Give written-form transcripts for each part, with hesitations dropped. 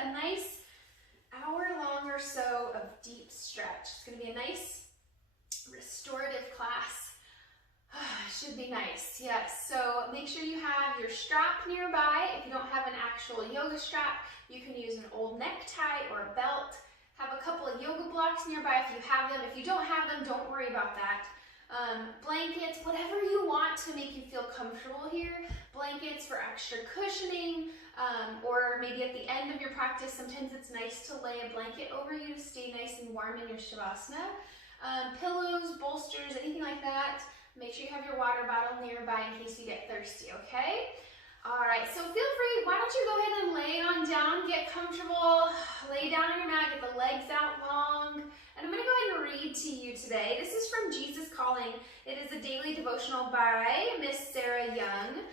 a nice hour-long or so of deep stretch. It's going to be a nice restorative class. Should be nice, yes. So make sure you have your strap nearby. If you don't have an actual yoga strap, you can use an old necktie or a belt. Have a couple of yoga blocks nearby if you have them. If you don't have them, don't worry about that. Blankets, whatever you want to make you feel comfortable here. Blankets for extra cushioning, or maybe at the end of your practice, sometimes it's nice to lay a blanket over you to stay nice and warm in your Shavasana. Pillows, bolsters, anything like that. Make sure you have your water bottle nearby in case you get thirsty, okay? All right, so feel free, why don't you go ahead and lay on down, get comfortable, lay down on your mat, get the legs out long. And I'm gonna go ahead and read to you today. This is from Jesus Calling. It is a daily devotional by Miss Sarah Young.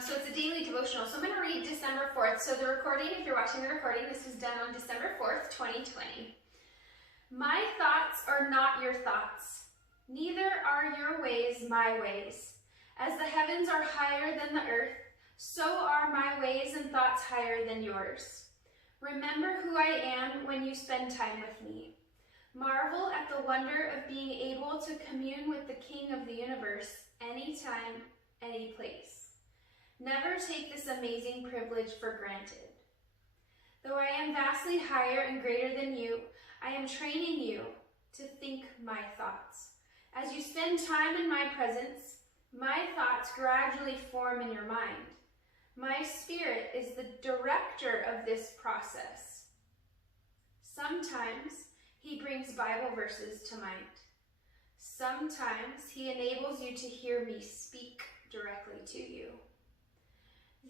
So it's a daily devotional. So I'm gonna read December 4th. So the recording, if you're watching the recording, this was done on December 4th, 2020. My thoughts are not your thoughts. Neither are your ways my ways. As the heavens are higher than the earth, so are my ways and thoughts higher than yours. Remember who I am when you spend time with me. Marvel at the wonder of being able to commune with the King of the universe anytime, any place. Never take this amazing privilege for granted. Though I am vastly higher and greater than you, I am training you to think my thoughts. As you spend time in my presence, my thoughts gradually form in your mind. My spirit is the director of this process. Sometimes he brings Bible verses to mind. Sometimes he enables you to hear me speak directly to you.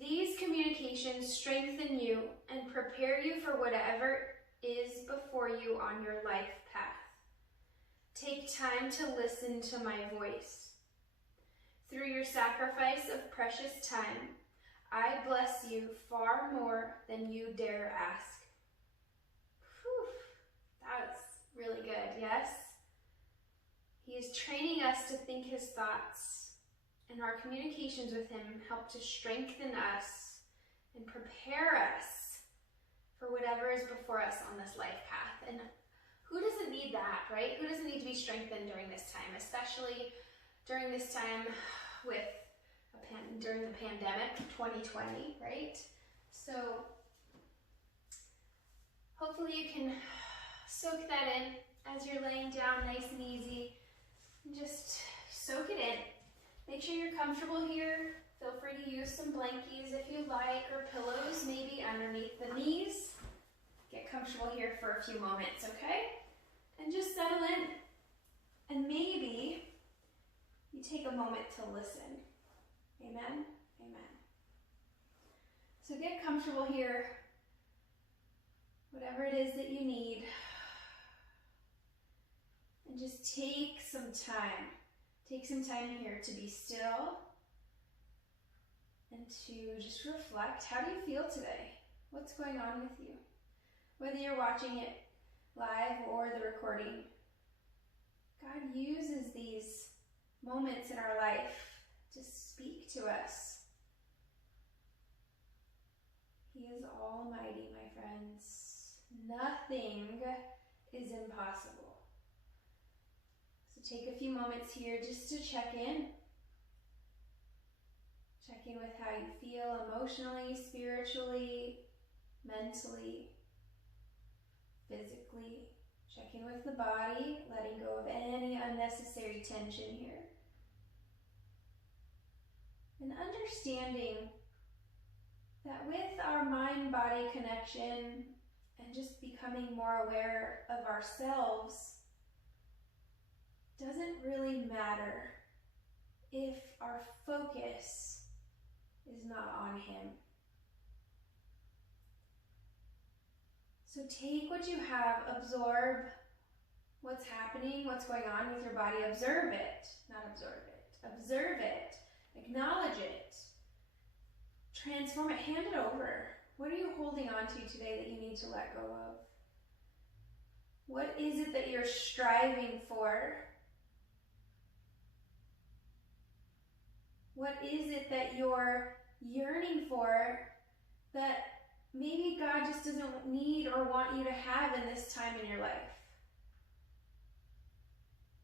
These communications strengthen you and prepare you for whatever is before you on your life path. Take time to listen to my voice. Through your sacrifice of precious time, I bless you far more than you dare ask. Whew, that's really good, yes? He is training us to think his thoughts, and our communications with him help to strengthen us and prepare us for whatever is before us on this life path. And who doesn't need that, right? Who doesn't need to be strengthened during this time, especially during this time with during the pandemic, 2020, right? So hopefully you can soak that in as you're laying down nice and easy. And just soak it in. Make sure you're comfortable here. Feel free to use some blankies if you like, or pillows maybe underneath the knees. Get comfortable here for a few moments, okay? And just settle in. And maybe you take a moment to listen. Amen? Amen. So get comfortable here. Whatever it is that you need. And just take some time. Take some time here to be still and to just reflect. How do you feel today? What's going on with you? Whether you're watching it live or the recording, God uses these moments in our life to speak to us. He is almighty, my friends. Nothing is impossible. So take a few moments here just to check in. Check in with how you feel emotionally, spiritually, mentally, physically. Check in with the body, letting go of any unnecessary tension here. And understanding that with our mind-body connection and just becoming more aware of ourselves, doesn't really matter if our focus is not on him. So take what you have, absorb what's happening, what's going on with your body, observe it, not absorb it, observe it, acknowledge it, transform it, hand it over. What are you holding on to today that you need to let go of? What is it that you're striving for? What is it that you're yearning for that maybe God just doesn't need or want you to have in this time in your life.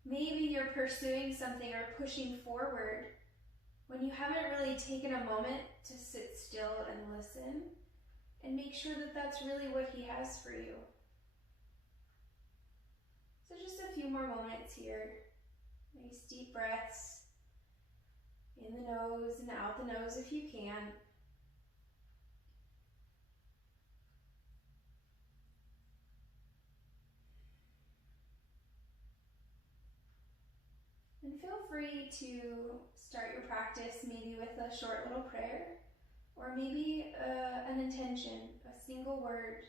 Maybe you're pursuing something or pushing forward when you haven't really taken a moment to sit still and listen and make sure that that's really what He has for you. So just a few more moments here. Nice deep breaths in the nose and out the nose if you can. And feel free to start your practice maybe with a short little prayer, or maybe an intention, a single word,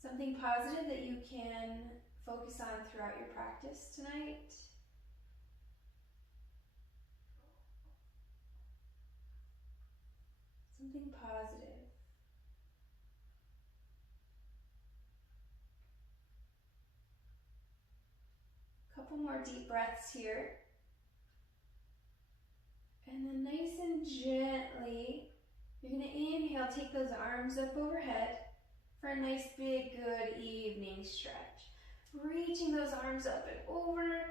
something positive that you can focus on throughout your practice tonight. Something positive. Couple more deep breaths here. And then nice and gently, you're going to inhale, take those arms up overhead for a nice big good evening stretch. Reaching those arms up and over,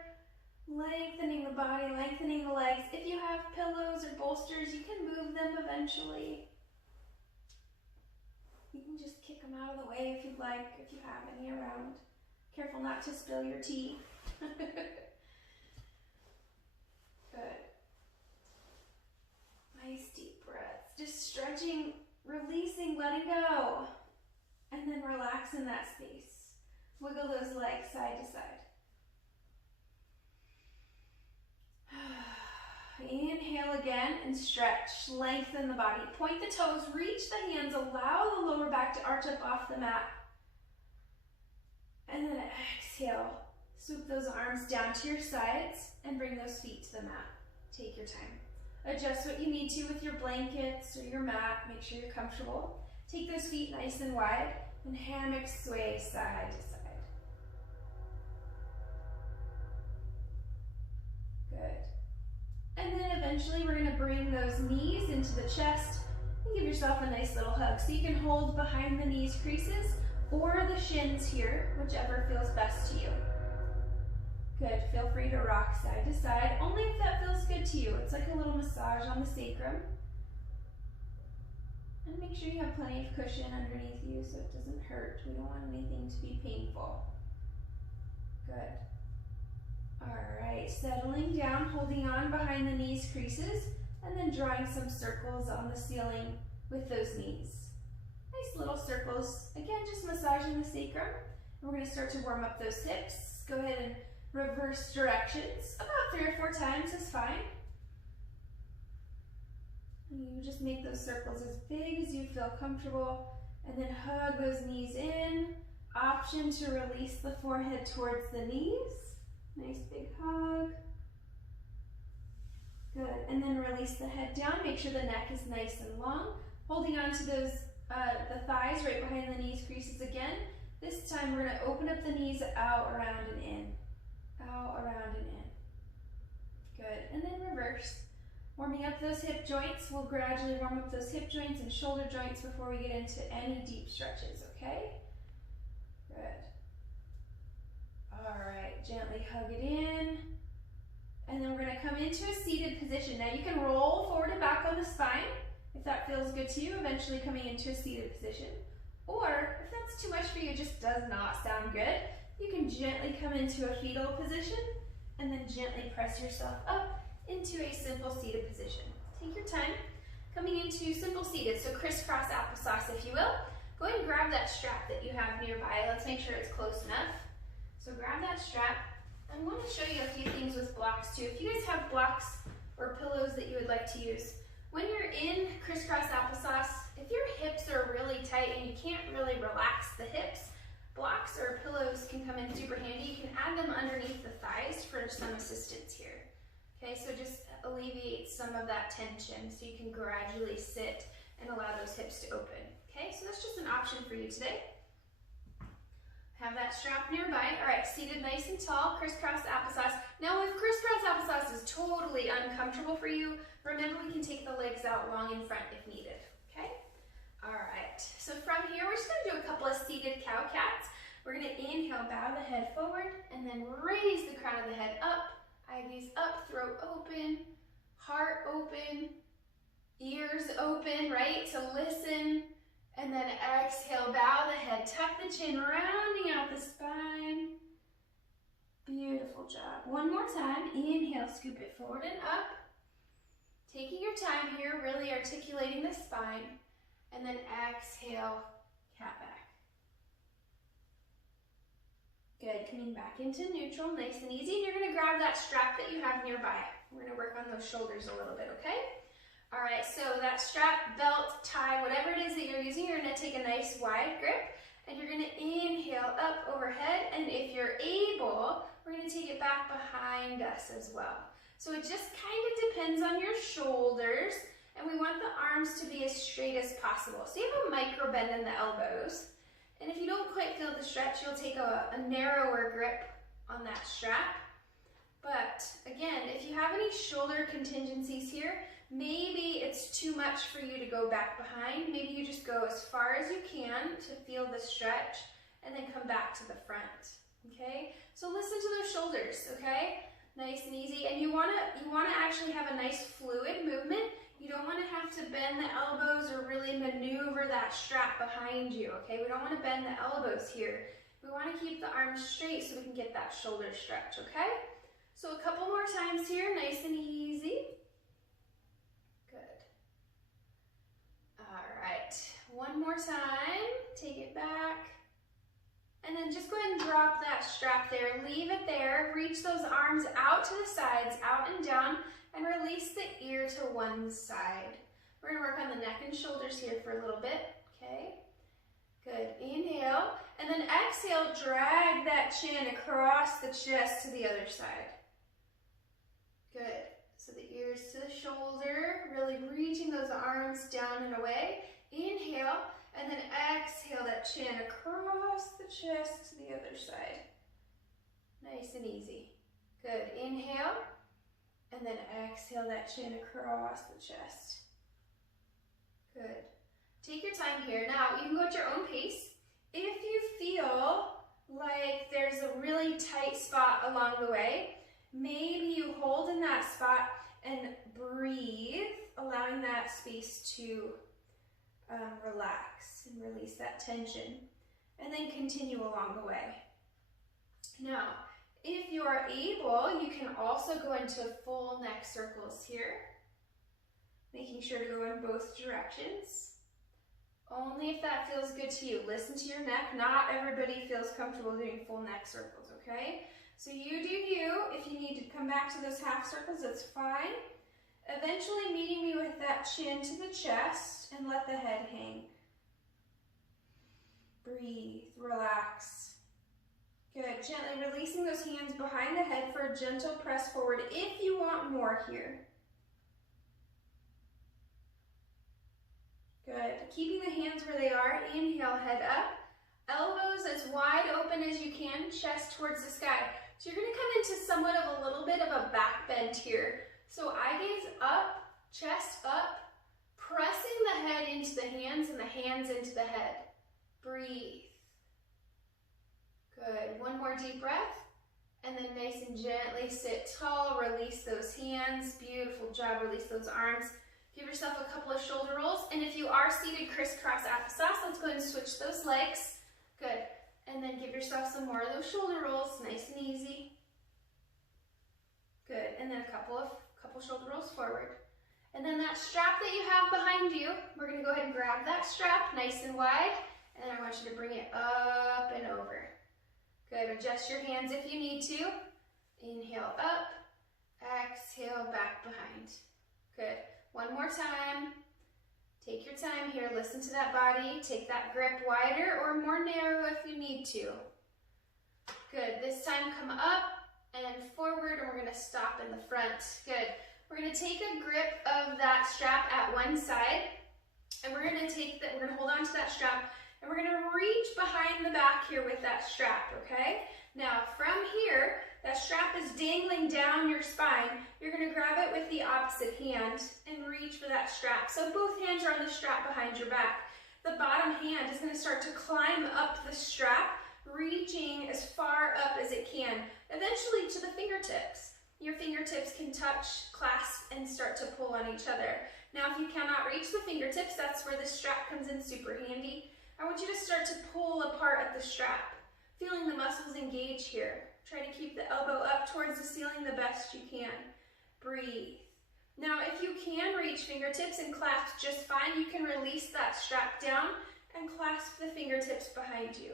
lengthening the body, lengthening the legs. If you have pillows or bolsters, you can move them eventually. You can just kick them out of the way if you'd like, if you have any around. Careful not to spill your tea. Good. Nice deep breaths. Just stretching, releasing, letting go. And then relax in that space. Wiggle those legs side to side. Inhale again and stretch. Lengthen the body. Point the toes, reach the hands, allow the lower back to arch up off the mat. And then exhale. Swoop those arms down to your sides and bring those feet to the mat. Take your time. Adjust what you need to with your blankets or your mat. Make sure you're comfortable. Take those feet nice and wide and hammock sway side to side. Good. And then eventually we're going to bring those knees into the chest and give yourself a nice little hug. So you can hold behind the knees creases or the shins here, whichever feels best to you. Good. Feel free to rock side to side, only if that feels good to you. It's like a little massage on the sacrum. And make sure you have plenty of cushion underneath you so it doesn't hurt. We don't want anything to be painful. Good. All right, settling down, holding on behind the knees creases, and then drawing some circles on the ceiling with those knees. Nice little circles. Again, just massaging the sacrum. And we're going to start to warm up those hips. Go ahead and reverse directions. About 3 or 4 times is fine. And you just make those circles as big as you feel comfortable. And then hug those knees in. Option to release the forehead towards the knees. Nice big hug. Good. And then release the head down. Make sure the neck is nice and long. Holding on to those the thighs right behind the knees creases again. This time we're going to open up the knees out, around, and in. Out, around, and in. Good. And then reverse. Warming up those hip joints. We'll gradually warm up those hip joints and shoulder joints before we get into any deep stretches, okay? Good. All right, gently hug it in. And then we're going to come into a seated position. Now you can roll forward and back on the spine if that feels good to you, eventually coming into a seated position. Or if that's too much for you, it just does not sound good, you can gently come into a fetal position and then gently press yourself up into a simple seated position. Take your time. Coming into simple seated, so crisscross applesauce if you will. Go ahead and grab that strap that you have nearby. Let's make sure it's close enough. So grab that strap. I want to show you a few things with blocks too. If you guys have blocks or pillows that you would like to use, when you're in crisscross applesauce, if your hips are really tight and you can't really relax the hips, blocks or pillows can come in super handy. You can add them underneath the thighs for some assistance here. Okay, so just alleviate some of that tension so you can gradually sit and allow those hips to open. Okay, so that's just an option for you today. Have that strap nearby. All right, seated nice and tall, crisscross applesauce. Now if crisscross applesauce is totally uncomfortable for you, remember we can take the legs out long in front if needed, okay? All right, So from here, we're just gonna do a couple of seated cow-cats. We're gonna inhale, bow the head forward, and then raise the crown of the head up, eye gaze up, throat open, heart open, ears open, right, to listen. And then exhale, bow the head, tuck the chin, rounding out the spine. Beautiful job. One more time, inhale, scoop it forward and up. Taking your time here, really articulating the spine. And then exhale, cat back. Good, coming back into neutral, nice and easy. And you're gonna grab that strap that you have nearby. We're gonna work on those shoulders a little bit, okay? All right, so that strap, belt, tie, whatever it is that you're using, you're gonna take a nice wide grip and you're gonna inhale up overhead. And if you're able, we're gonna take it back behind us as well. So it just kind of depends on your shoulders, and we want the arms to be as straight as possible. So you have a micro bend in the elbows. And if you don't quite feel the stretch, you'll take a narrower grip on that strap. But again, if you have any shoulder contingencies here, maybe it's too much for you to go back behind. Maybe you just go as far as you can to feel the stretch and then come back to the front, okay? So listen to those shoulders, okay? Nice and easy. And you wanna actually have a nice fluid movement. You don't wanna have to bend the elbows or really maneuver that strap behind you, okay? We don't wanna bend the elbows here. We wanna keep the arms straight so we can get that shoulder stretch, okay? So a couple more times here, nice and easy. Good. All right, one more time, take it back. And then just go ahead and drop that strap there, leave it there, reach those arms out to the sides, out and down, and release the ear to one side. We're gonna work on the neck and shoulders here for a little bit, okay? Good, inhale, and then exhale, drag that chin across the chest to the other side. Good, so the ears to the shoulder, really reaching those arms down and away. Inhale, and then exhale that chin across the chest to the other side. Nice and easy. Good, inhale, and then exhale that chin across the chest. Good. Take your time here. Now, you can go at your own pace. If you feel like there's a really tight spot along the way, maybe you hold in that spot and breathe, allowing that space to relax and release that tension, and then continue along the way. Now, if you are able, you can also go into full neck circles here, making sure to go in both directions. Only if that feels good to you. Listen to your neck. Not everybody feels comfortable doing full neck circles, okay? So you do you. If you need to come back to those half circles, that's fine. Eventually meeting me with that chin to the chest and let the head hang. Breathe, relax. Good, gently releasing those hands behind the head for a gentle press forward if you want more here. Good, keeping the hands where they are, inhale, head up. Elbows as wide open as you can, chest towards the sky. So you're gonna come into somewhat of a little bit of a back bend here. So eye gaze up, chest up, pressing the head into the hands and the hands into the head. Breathe. Good, one more deep breath. And then nice and gently sit tall, release those hands. Beautiful job, release those arms. Give yourself a couple of shoulder rolls. And if you are seated crisscross applesauce, let's go ahead and switch those legs. Good, and then give yourself some more of those shoulder rolls, nice and easy. Good, and then a couple shoulder rolls forward. And then that strap that you have behind you, we're gonna go ahead and grab that strap nice and wide, and then I want you to bring it up and over. Good, adjust your hands if you need to. Inhale up, exhale back behind. Good, one more time. Take your time here, listen to that body. Take that grip wider or more narrow if you need to. Good, this time come up and forward, and we're gonna stop in the front. Good, we're gonna take a grip of that strap at one side, and we're gonna hold on to that strap, and we're gonna reach behind the back here with that strap, okay? Now, from here, that strap is dangling down your spine. You're gonna grab it with the opposite hand and reach for that strap. So both hands are on the strap behind your back. The the bottom hand is going to start to climb up the strap, reaching as far up as it can, eventually to the fingertips. Your fingertips can touch, clasp, and start to pull on each other. Now, if you cannot reach the fingertips, that's where the strap comes in super handy. I want you to start to pull apart at the strap, feeling the muscles engage here. Try to keep the elbow up towards the ceiling the best you can. Breathe. Now, if you can reach fingertips and clasp just fine, you can release that strap down and clasp the fingertips behind you.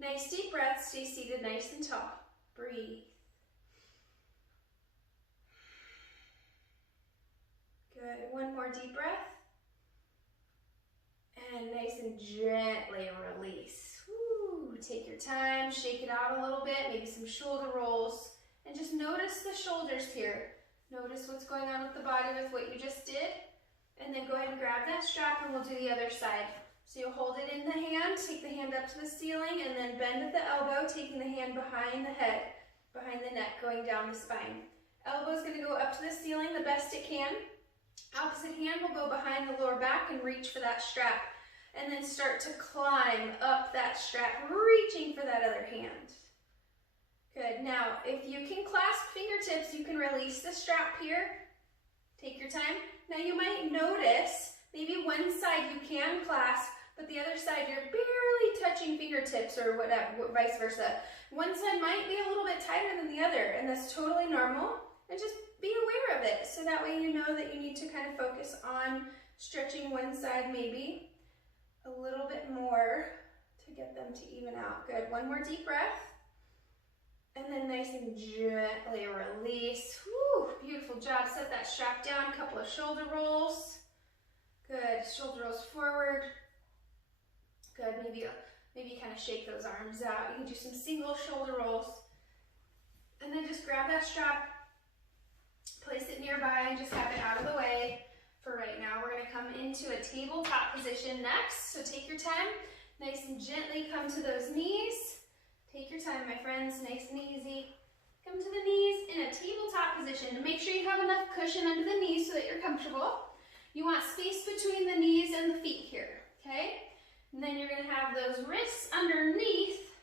Nice deep breath, stay seated nice and tall. Breathe. Good, one more deep breath. And nice and gently release. Woo. Take your time, shake it out a little bit, maybe some shoulder rolls, and just notice the shoulders here. Notice what's going on with the body with what you just did, and then go ahead and grab that strap and we'll do the other side. So you'll hold it in the hand, take the hand up to the ceiling, and then bend at the elbow, taking the hand behind the head, behind the neck, going down the spine. Elbow's gonna go up to the ceiling the best it can. Opposite hand will go behind the lower back and reach for that strap. And then start to climb up that strap, reaching for that other hand. Good, now if you can clasp fingertips, you can release the strap here. Take your time. Now you might notice, maybe one side you can clasp, but the other side you're barely touching fingertips or whatever, vice versa. One side might be a little bit tighter than the other, and that's totally normal. And just be aware of it, so that way you know that you need to kind of focus on stretching one side maybe a little bit more to get them to even out. Good, one more deep breath. And then nice and gently release. Woo, beautiful job. Set that strap down, a couple of shoulder rolls. Good, shoulder rolls forward. Good, maybe kind of shake those arms out. You can do some single shoulder rolls. And then just grab that strap, place it nearby, and just have it out of the way. For right now, we're going to come into a tabletop position next. So take your time, nice and gently come to those knees. Take your time, my friends, nice and easy. Come to the knees in a tabletop position. And make sure you have enough cushion under the knees so that you're comfortable. You want space between the knees and the feet here, okay? And then you're going to have those wrists underneath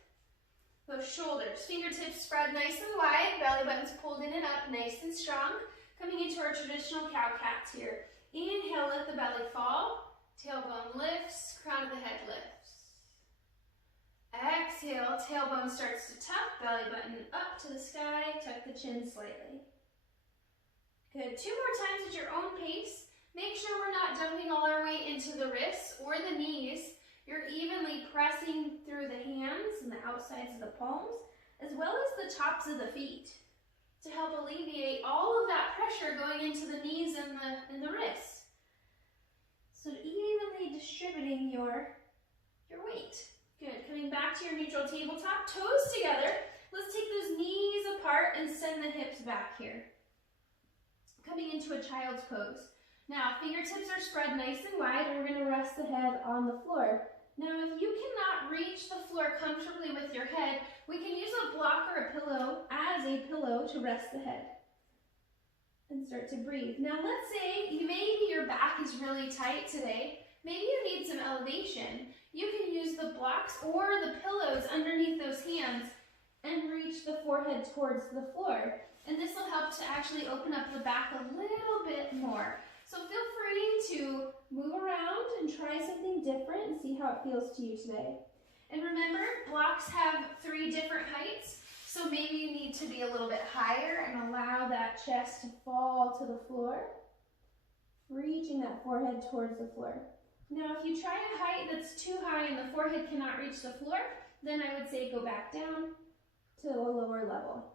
those shoulders. Fingertips spread nice and wide, belly buttons pulled in and up, nice and strong. Coming into our traditional cow-cats here. Inhale, let the belly fall. Tailbone lifts, crown of the head lifts. Exhale, tailbone starts to tuck, belly button up to the sky, tuck the chin slightly. Good, 2 more times at your own pace. Make sure we're not dumping all our weight into the wrists or the knees. You're evenly pressing through the hands and the outsides of the palms, as well as the tops of the feet, to help alleviate all of that pressure going into the knees and the wrists. So evenly distributing your weight. Good, coming back to your neutral tabletop, toes together. Let's take those knees apart and send the hips back here. Coming into a child's pose. Now, fingertips are spread nice and wide, and we're going to rest the head on the floor. Now, if you cannot reach the floor comfortably with your head, we can use a block or a pillow as a pillow to rest the head. And start to breathe. Now, let's say maybe your back is really tight today. Maybe you need some elevation. You can use the blocks or the pillows underneath those hands and reach the forehead towards the floor. And this will help to actually open up the back a little bit more. So feel free to move around and try something different and see how it feels to you today. And remember, blocks have 3 different heights, so maybe you need to be a little bit higher and allow that chest to fall to the floor, reaching that forehead towards the floor. Now, if you try a height that's too high and the forehead cannot reach the floor, then I would say go back down to a lower level.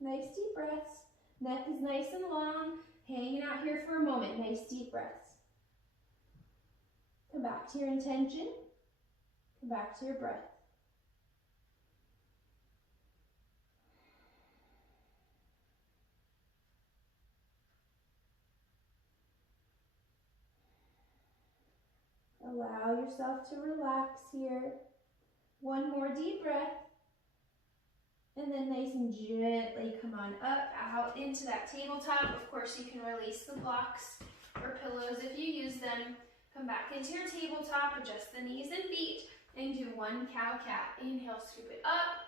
Nice deep breaths. Neck is nice and long. Hanging out here for a moment. Nice deep breaths. Come back to your intention. Come back to your breath. Allow yourself to relax here. One more deep breath. And then nice and gently come on up, out into that tabletop. Of course, you can release the blocks or pillows if you use them. Come back into your tabletop, adjust the knees and feet, and do one cow-cat. Inhale, scoop it up.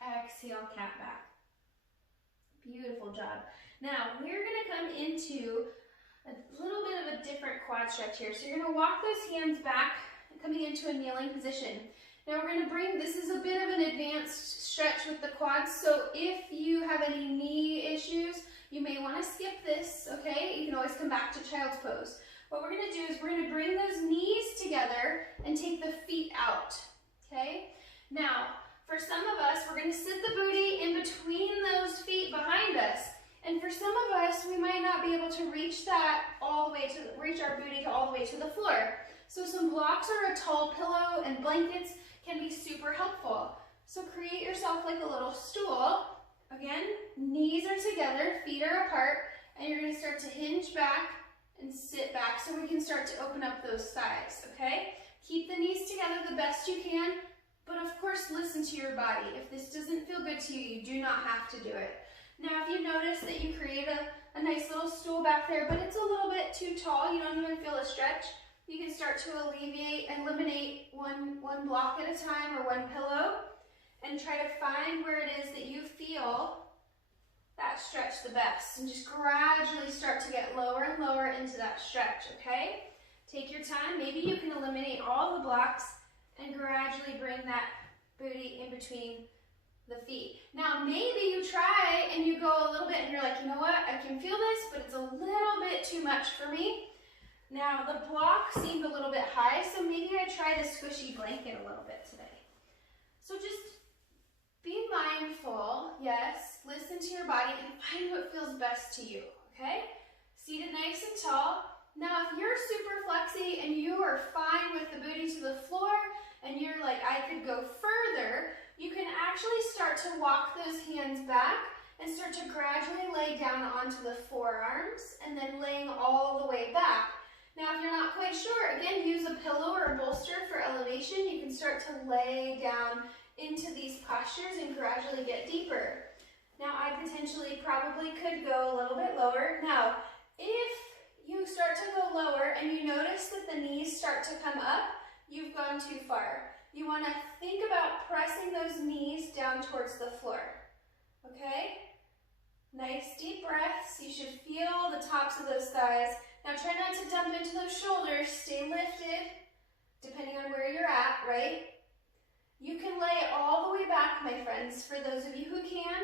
Exhale, cat back. Beautiful job. Now, we're gonna come into a little bit of a different quad stretch here. So you're gonna walk those hands back, coming into a kneeling position. Now we're gonna bring, this is a bit of an advanced stretch with the quads, so if you have any knee issues, you may wanna skip this, okay? You can always come back to child's pose. What we're gonna do is we're gonna bring those knees together and take the feet out, okay? Now, for some of us, we're gonna sit the booty in between those feet behind us. And for some of us, we might not be able to reach that all the way to, reach our booty all the way to the floor. So some blocks or a tall pillow and blankets can be super helpful. So create yourself like a little stool. Again, knees are together, feet are apart, and you're gonna start to hinge back and sit back so we can start to open up those thighs, okay? Keep the knees together the best you can, but of course listen to your body. If this doesn't feel good to you, you do not have to do it. Now, if you notice that you create a nice little stool back there, but it's a little bit too tall, you don't even feel a stretch, you can start to eliminate one block at a time or one pillow, and try to find where it is that you feel that stretch the best, and just gradually start to get lower and lower into that stretch, okay? Take your time. Maybe you can eliminate all the blocks and gradually bring that booty in between the feet. Now, maybe you try and you go a little bit and you're like, you know what, I can feel this, but it's a little bit too much for me. Now, the block seemed a little bit high, so maybe I try the squishy blanket a little bit today. So just be mindful, yes, listen to your body and find what feels best to you, okay? Seated nice and tall. Now, if you're super flexy and you are fine with the booty to the floor and you're like, I could go further, you can actually start to walk those hands back and start to gradually lay down onto the forearms and then laying all the way back. Now, if you're not quite sure, again, use a pillow or a bolster for elevation. You can start to lay down into these postures and gradually get deeper. Now, I potentially probably could go a little bit lower. Now, if you start to go lower and you notice that the knees start to come up, you've gone too far. You want to think about pressing those knees down towards the floor, okay? Nice deep breaths. You should feel the tops of those thighs. Now try not to dump into those shoulders. Stay lifted, depending on where you're at, right? You can lay all the way back, my friends, for those of you who can.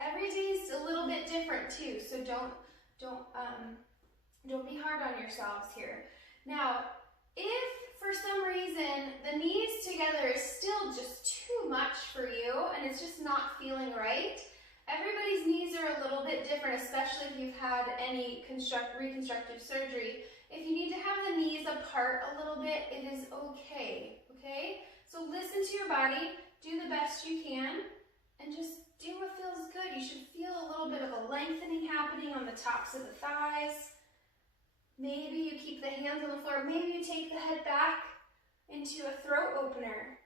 Every day is a little bit different too, so don't be hard on yourselves here. Now, if for some reason the knees together is still just too much for you and it's just not feeling right, everybody's knees are a little bit different, especially if you've had any reconstructive surgery. If you need to have the knees apart a little bit, it is okay, okay? So listen to your body, do the best you can, and just do what feels good. You should feel a little bit of a lengthening happening on the tops of the thighs. Maybe you keep the hands on the floor. Maybe you take the head back into a throat opener.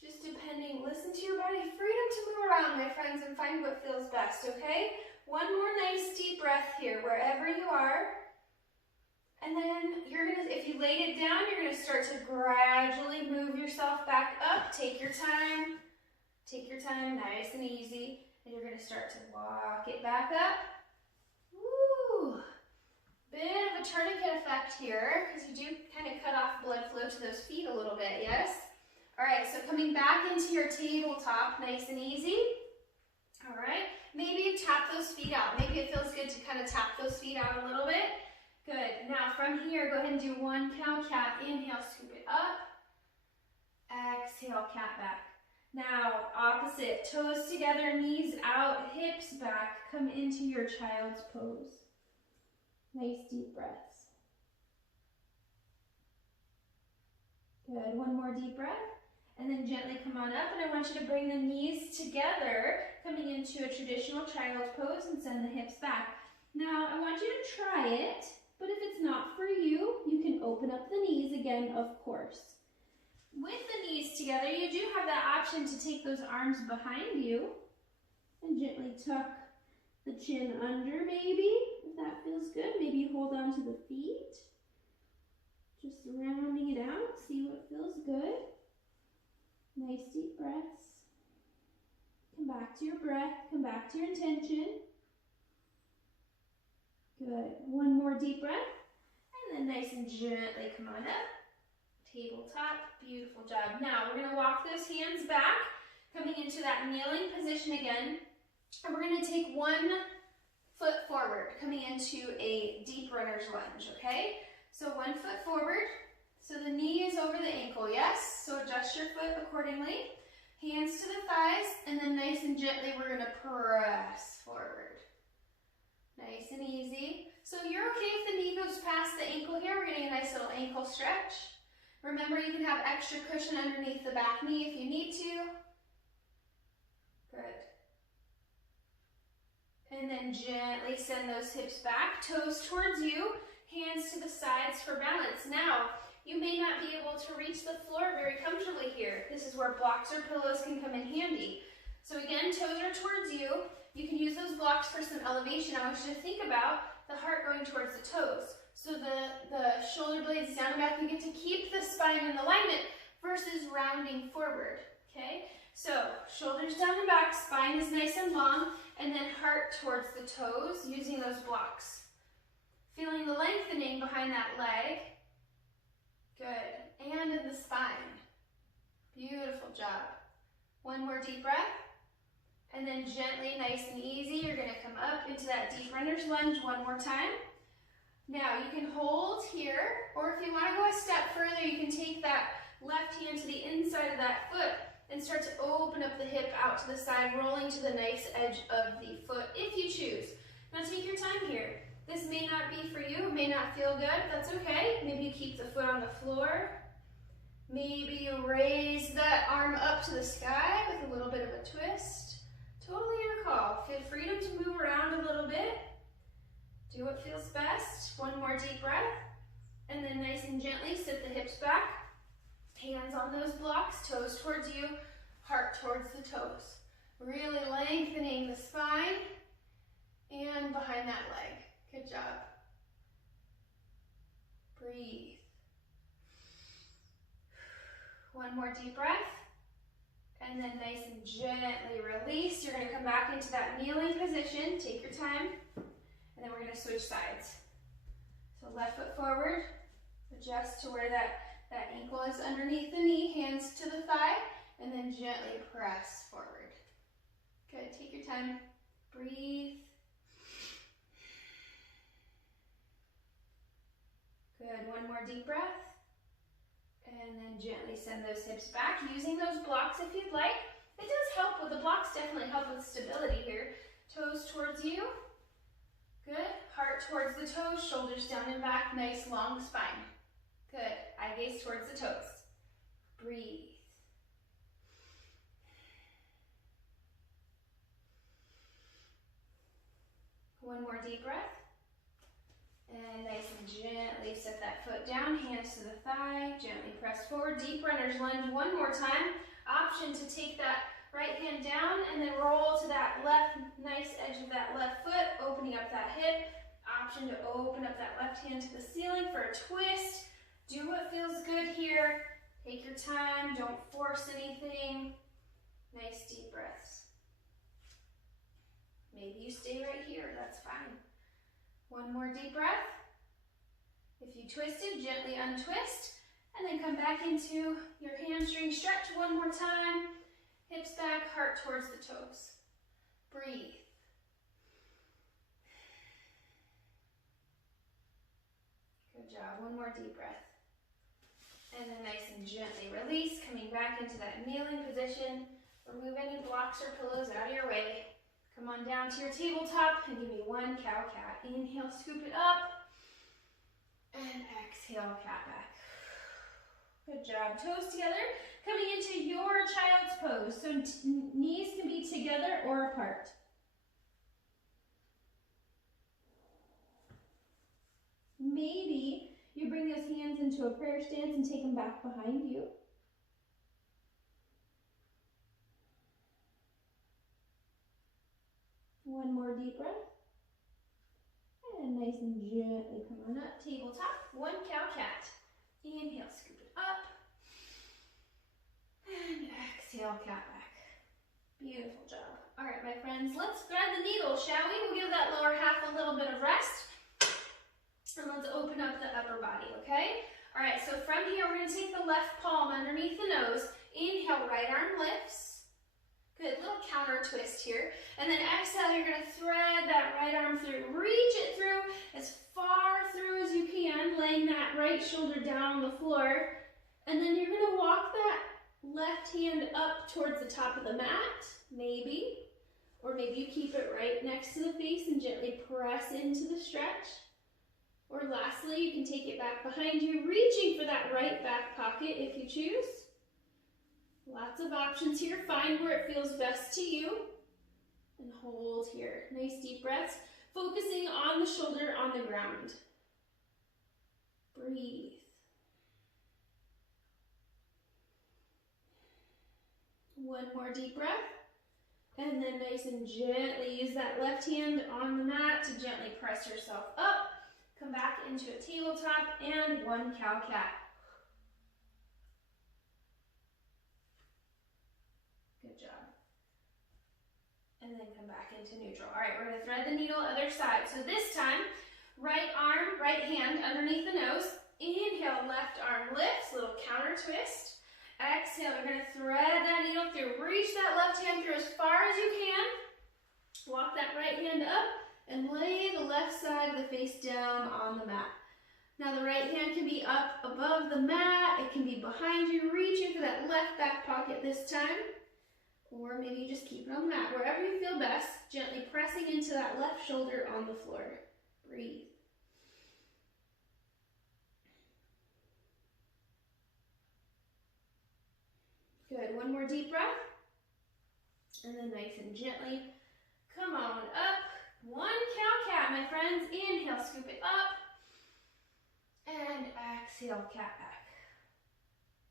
Just depending, listen to your body. Freedom to move around, my friends, and find what feels best, okay? One more nice deep breath here, wherever you are. And then you're gonna, if you laid it down, you're gonna start to gradually move yourself back up. Take your time, nice and easy. And you're gonna start to walk it back up. Woo! Bit of a tourniquet effect here, because you do kind of cut off blood flow to those feet a little bit, yes? All right, so coming back into your tabletop, nice and easy. All right, maybe you tap those feet out. Maybe it feels good to kind of tap those feet out a little bit. Good. Now from here, go ahead and do one cow-cat. Inhale, scoop it up. Exhale, cat back. Now, opposite. Toes together, knees out, hips back. Come into your child's pose. Nice deep breaths. Good. One more deep breath. And then gently come on up, and I want you to bring the knees together, coming into a traditional child's pose, and send the hips back. Now, I want you to try it, but if it's not for you, you can open up the knees again, of course. With the knees together, you do have that option to take those arms behind you and gently tuck the chin under maybe, if that feels good. Maybe you hold on to the feet. Just rounding it out, see what feels good. Nice deep breaths. Come back to your breath, come back to your intention. Good, one more deep breath. And then nice and gently come on up. Tabletop, beautiful job. Now we're gonna walk those hands back, coming into that kneeling position again. And we're gonna take one foot forward, coming into a deep runner's lunge, okay? So 1 foot forward, so the knee is over the ankle, yes? So adjust your foot accordingly. Hands to the thighs, and then nice and gently we're gonna press forward. Nice and easy. So you're okay if the knee goes past the ankle here. We're getting a nice little ankle stretch. Remember, you can have extra cushion underneath the back knee if you need to. Good. And then gently send those hips back, toes towards you, hands to the sides for balance. Now, you may not be able to reach the floor very comfortably here. This is where blocks or pillows can come in handy. So again, toes are towards you. You can use those blocks for some elevation. I want you to think about the heart going towards the toes. So the shoulder blades down and back, you get to keep the spine in alignment versus rounding forward, okay? So shoulders down and back, spine is nice and long, and then heart towards the toes using those blocks. Feeling the lengthening behind that leg. Good, and in the spine. Beautiful job. One more deep breath. And then gently, nice and easy, you're gonna come up into that deep runner's lunge one more time. Now you can hold here, or if you wanna go a step further, you can take that left hand to the inside of that foot and start to open up the hip out to the side, rolling to the nice edge of the foot if you choose. Now take your time here. This may not be for you, it may not feel good, that's okay. Maybe you keep the foot on the floor. Maybe you raise that arm up to the sky with a little bit of a twist. Totally your call. Feel freedom to move around a little bit. Do what feels best. One more deep breath. And then nice and gently sit the hips back. Hands on those blocks, toes towards you, heart towards the toes. Really lengthening the spine and behind that leg. Good job. Breathe. One more deep breath. And then nice and gently release. You're going to come back into that kneeling position. Take your time. And then we're going to switch sides. So left foot forward. Adjust to where that ankle is underneath the knee. Hands to the thigh. And then gently press forward. Good. Take your time. Breathe. Good. One more deep breath. And then gently send those hips back, using those blocks if you'd like. It does help with the blocks, definitely help with stability here. Toes towards you. Good. Heart towards the toes, shoulders down and back, nice long spine. Good. Eye gaze towards the toes. Breathe. One more deep breath. And nice and gently set that foot down, hands to the thigh, gently press forward. Deep runner's lunge one more time. Option to take that right hand down and then roll to that left, nice edge of that left foot, opening up that hip. Option to open up that left hand to the ceiling for a twist. Do what feels good here. Take your time, don't force anything. Nice deep breaths. Maybe you stay right here, that's fine. One more deep breath. If you twisted, gently untwist, and then come back into your hamstring stretch one more time. Hips back, heart towards the toes. Breathe. Good job. One more deep breath. And then nice and gently release, coming back into that kneeling position. Remove any blocks or pillows out of your way. Come on down to your tabletop and give me one cow-cat. Inhale, scoop it up. And exhale, cat back. Good job. Toes together. Coming into your child's pose. So knees can be together or apart. Maybe you bring those hands into a prayer stance and take them back behind you. One more deep breath. And nice and gently come on up, tabletop, one cow cat. Inhale, scoop it up. And exhale, cat back. Beautiful job. All right, my friends, let's thread the needle, shall we? We'll give that lower half a little bit of rest. And let's open up the upper body, okay? All right, so from here, we're gonna take the left palm underneath the nose. Inhale, right arm lifts. Good, little counter twist here. And then exhale, you're gonna thread that right arm through. Reach it through as far through as you can, laying that right shoulder down on the floor. And then you're gonna walk that left hand up towards the top of the mat, maybe. Or maybe you keep it right next to the face and gently press into the stretch. Or lastly, you can take it back behind you, reaching for that right back pocket if you choose. Lots of options here. Find where it feels best to you. And hold here. Nice deep breaths. Focusing on the shoulder on the ground. Breathe. One more deep breath. And then nice and gently use that left hand on the mat to gently press yourself up. Come back into a tabletop and one cow cat. Good job. And then come back into neutral. All right, we're gonna thread the needle other side. So this time, right arm, right hand underneath the nose. Inhale, left arm lifts, little counter twist. Exhale, you're gonna thread that needle through. Reach that left hand through as far as you can. Walk that right hand up and lay the left side of the face down on the mat. Now the right hand can be up above the mat, it can be behind you, reaching for that left back pocket this time. Or maybe you just keep it on the mat, wherever you feel best, gently pressing into that left shoulder on the floor. Breathe. Good, one more deep breath. And then nice and gently, come on up. One cow cat, my friends. Inhale, scoop it up. And exhale, cat back.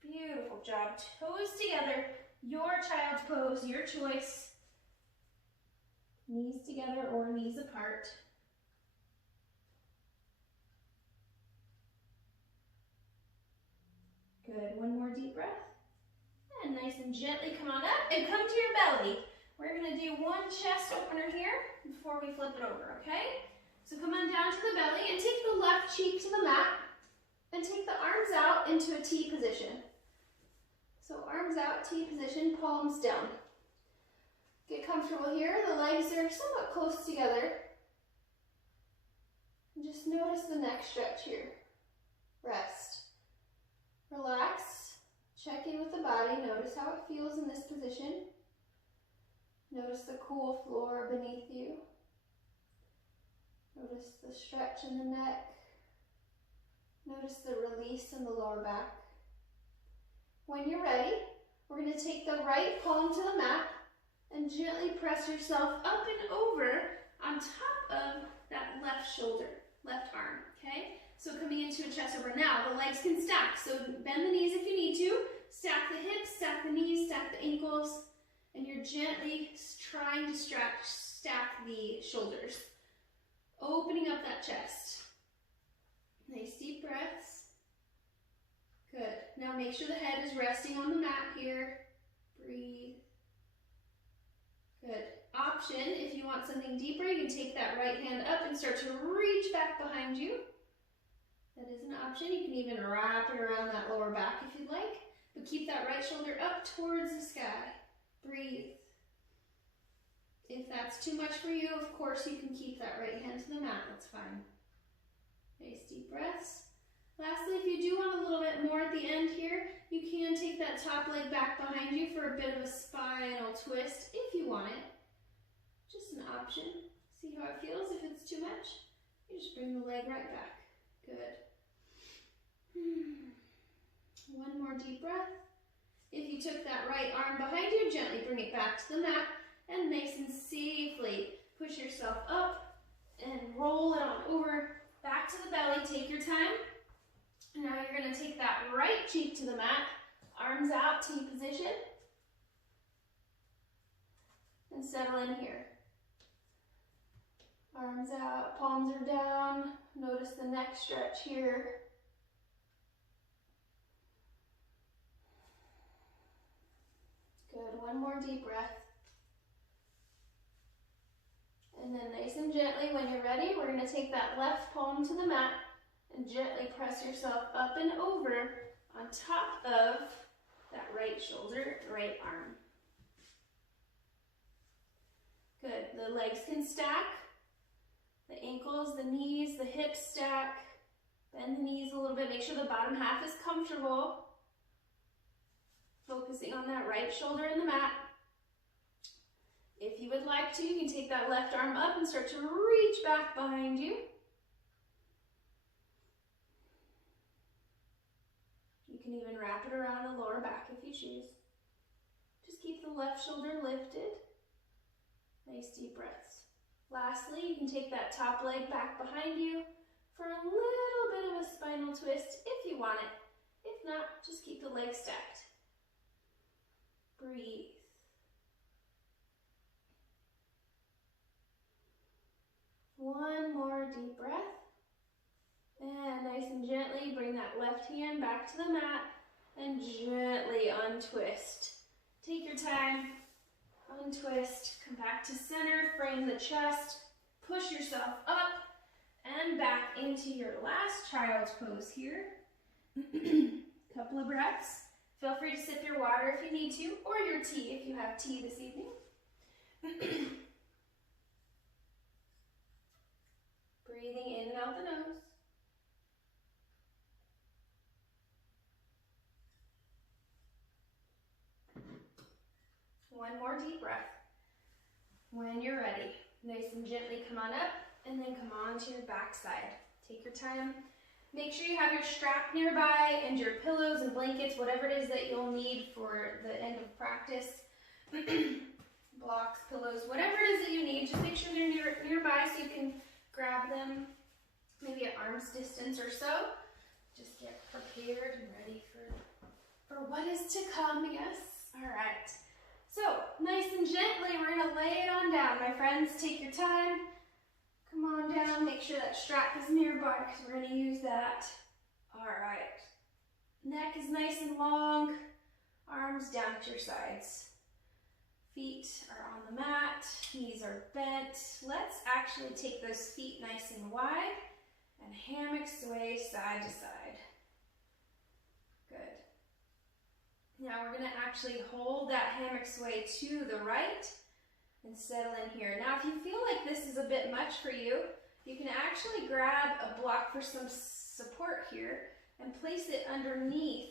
Beautiful job. Toes together. Your child's pose, your choice. Knees together or knees apart. Good, one more deep breath. And nice and gently come on up and come to your belly. We're gonna do one chest opener here before we flip it over, okay? So come on down to the belly and take the left cheek to the mat and take the arms out into a T position. So arms out, T position, palms down. Get comfortable here. The legs are somewhat close together. And just notice the neck stretch here. Rest. Relax. Check in with the body. Notice how it feels in this position. Notice the cool floor beneath you. Notice the stretch in the neck. Notice the release in the lower back. When you're ready, we're going to take the right palm to the mat and gently press yourself up and over on top of that left shoulder, left arm, okay? So coming into a chest over. Now, the legs can stack, so bend the knees if you need to. Stack the hips, stack the knees, stack the ankles, and you're gently trying to stack the shoulders, opening up that chest. Nice deep breaths. Good. Now make sure the head is resting on the mat here. Breathe. Good. Option, if you want something deeper, you can take that right hand up and start to reach back behind you. That is an option. You can even wrap it around that lower back if you'd like, but keep that right shoulder up towards the sky. Breathe. If that's too much for you, of course, you can keep that right hand to the mat. That's fine. Nice deep breaths. Lastly, if you do want a little bit more at the end here, you can take that top leg back behind you for a bit of a spinal twist if you want it. Just an option. See how it feels. If it's too much, you just bring the leg right back. Good. One more deep breath. If you took that right arm behind you, gently bring it back to the mat and nice and safely push yourself up and roll it on over back to the belly. Take your time. Now you're going to take that right cheek to the mat, arms out, T position, and settle in here. Arms out, palms are down. Notice the neck stretch here. Good, one more deep breath. And then nice and gently, when you're ready, we're gonna take that left palm to the mat and gently press yourself up and over on top of that right shoulder, right arm. Good, the legs can stack. The ankles, the knees, the hips stack. Bend the knees a little bit. Make sure the bottom half is comfortable. Focusing on that right shoulder in the mat. If you would like to, you can take that left arm up and start to reach back behind you. You can even wrap it around the lower back if you choose. Just keep the left shoulder lifted. Nice deep breaths. Lastly, you can take that top leg back behind you for a little bit of a spinal twist if you want it. If not, just keep the legs stacked. Breathe. One more deep breath. And nice and gently bring that left hand back to the mat and gently untwist. Take your time. Untwist, come back to center, frame the chest, push yourself up and back into your last child's pose here. Couple of breaths. Feel free to sip your water if you need to, or your tea if you have tea this evening. Breathing in and out the nose. One more deep breath. When you're ready, nice and gently come on up and then come on to your back side. Take your time. Make sure you have your strap nearby and your pillows and blankets, whatever it is that you'll need for the end of practice. Blocks, pillows, whatever it is that you need, just make sure they're nearby so you can grab them maybe at arm's distance or so. Just get prepared and ready for what is to come, yes? All right. So, nice and gently, we're gonna lay it on down, my friends. Take your time. Come on down, make sure that strap is nearby because we're gonna use that. All right. Neck is nice and long. Arms down at your sides. Feet are on the mat, knees are bent. Let's actually take those feet nice and wide and hammock sway side to side. Good. Now we're going to actually hold that hammock sway to the right and settle in here. Now if you feel like this is a bit much for you, you can actually grab a block for some support here and place it underneath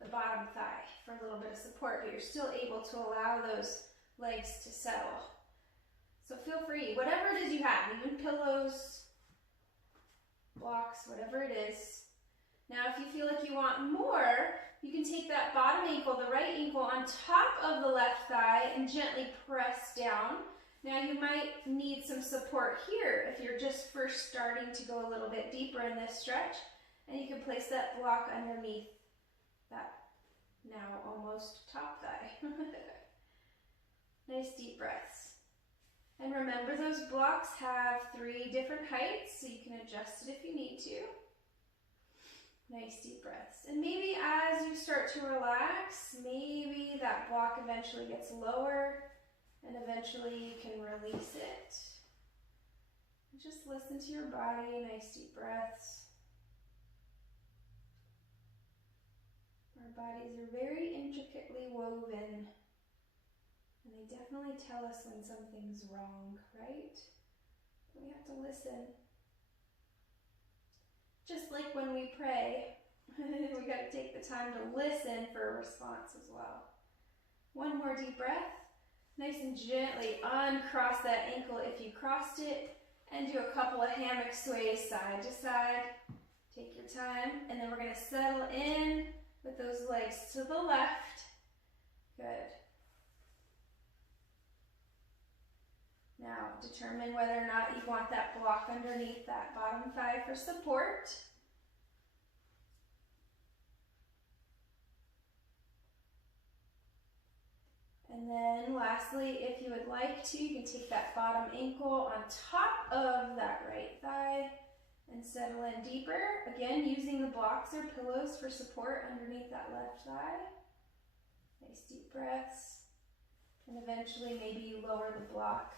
the bottom thigh for a little bit of support, but you're still able to allow those legs to settle. So feel free, whatever it is you have, even pillows, blocks, whatever it is. Now if you feel like you want more, you can take that bottom ankle, the right ankle, on top of the left thigh and gently press down. Now you might need some support here if you're just first starting to go a little bit deeper in this stretch, and you can place that block underneath that now almost top thigh. Nice deep breaths. And remember, those blocks have 3 different heights, so you can adjust it if you need to. Nice deep breaths. And maybe as you start to relax, maybe that block eventually gets lower and eventually you can release it. And just listen to your body, nice deep breaths. Our bodies are very intricately woven, and they definitely tell us when something's wrong, right? We have to listen. Just like when we pray, we got to take the time to listen for a response as well. One more deep breath. Nice and gently uncross that ankle if you crossed it, and do a couple of hammock sways side to side. Take your time, and then we're going to settle in with those legs to the left. Good. Now, determine whether or not you want that block underneath that bottom thigh for support. And then lastly, if you would like to, you can take that bottom ankle on top of that right thigh and settle in deeper. Again, using the blocks or pillows for support underneath that left thigh. Nice deep breaths. And eventually maybe you lower the block.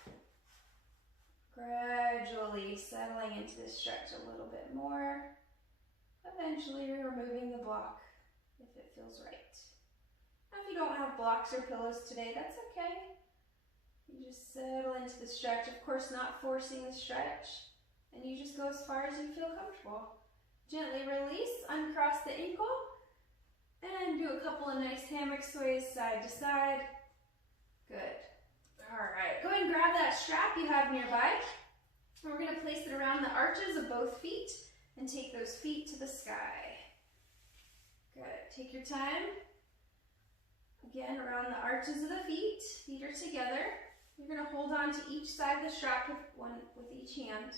Gradually settling into this stretch a little bit more. Eventually removing the block if it feels right. Now, if you don't have blocks or pillows today, that's okay. You just settle into the stretch, of course not forcing the stretch, and you just go as far as you feel comfortable. Gently release, uncross the ankle, and do a couple of nice hammock sways side to side. Good. All right, go ahead and grab that strap you have nearby. And we're going to place it around the arches of both feet and take those feet to the sky. Good. Take your time. Again, around the arches of the feet. Feet are together. You're going to hold on to each side of the strap with each hand.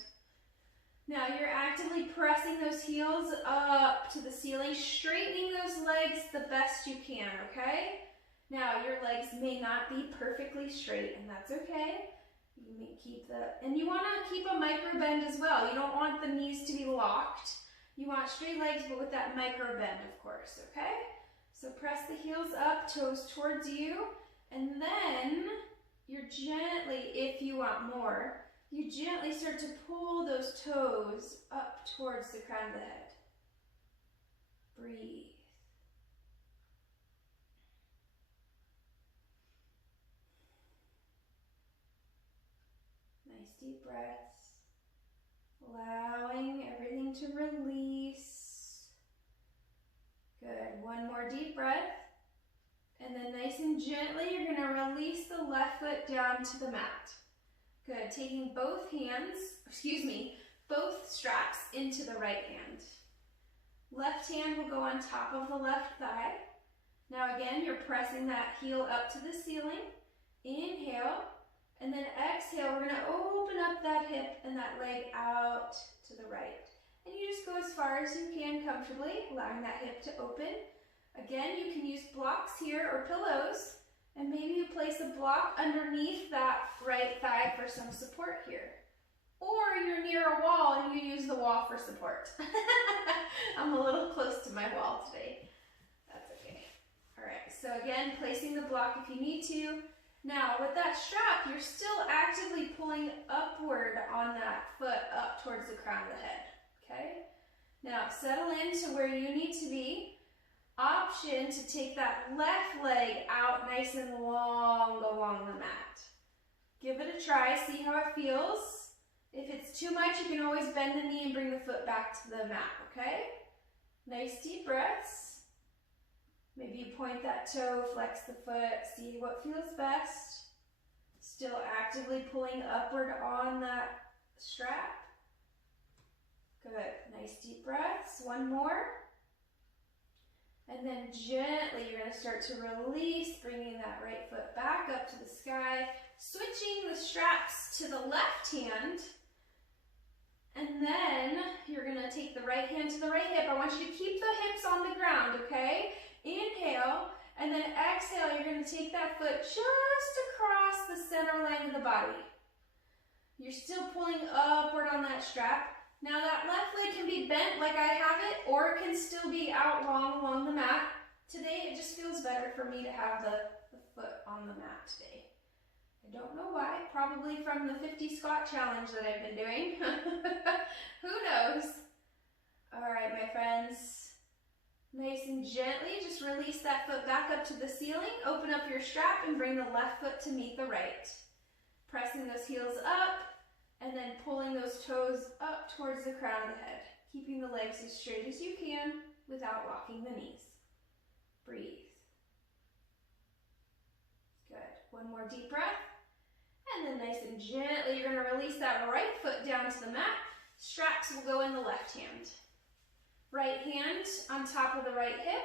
Now you're actively pressing those heels up to the ceiling, straightening those legs the best you can, okay? Now your legs may not be perfectly straight, and that's okay. You may and you want to keep a micro bend as well. You don't want the knees to be locked. You want straight legs, but with that micro bend, of course, okay? So press the heels up, toes towards you, and then you're gently, if you want more, you gently start to pull those toes up towards the crown of the head. Breathe. Nice deep breaths. Allowing everything to release. Good. One more deep breath. And then nice and gently, you're going to release the left foot down to the mat. Good. Taking both straps into the right hand. Left hand will go on top of the left thigh. Now again, you're pressing that heel up to the ceiling. Inhale. And then exhale, we're going to open up that hip and that leg out to the right. And you just go as far as you can comfortably, allowing that hip to open. Again, you can use blocks here or pillows, and maybe you place a block underneath that right thigh for some support here. Or you're near a wall and you use the wall for support. I'm a little close to my wall today. That's okay. All right, so again, placing the block if you need to. Now, with that strap, you're still actively pulling upward on that foot up towards the crown of the head, okay? Now, settle into where you need to be. Option to take that left leg out nice and long along the mat. Give it a try, see how it feels. If it's too much, you can always bend the knee and bring the foot back to the mat, okay? Nice deep breaths. Maybe you point that toe, flex the foot, see what feels best. Still actively pulling upward on that strap. Good, nice deep breaths. One more. And then gently, you're gonna start to release, bringing that right foot back up to the sky, switching the straps to the left hand. And then you're gonna take the right hand to the right hip. I want you to keep the hips on the ground, okay? Inhale, and then exhale, you're going to take that foot just across the center line of the body. You're still pulling upward on that strap. Now that left leg can be bent like I have it, or it can still be out long along the mat. Today, it just feels better for me to have the foot on the mat today. I don't know why, probably from the 50 squat challenge that I've been doing. Who knows? All right, my friends. Nice and gently, just release that foot back up to the ceiling, open up your strap, and bring the left foot to meet the right. Pressing those heels up, and then pulling those toes up towards the crown of the head, keeping the legs as straight as you can without locking the knees. Breathe. Good. One more deep breath. And then nice and gently, you're going to release that right foot down to the mat. Straps will go in the left hand. Right hand on top of the right hip.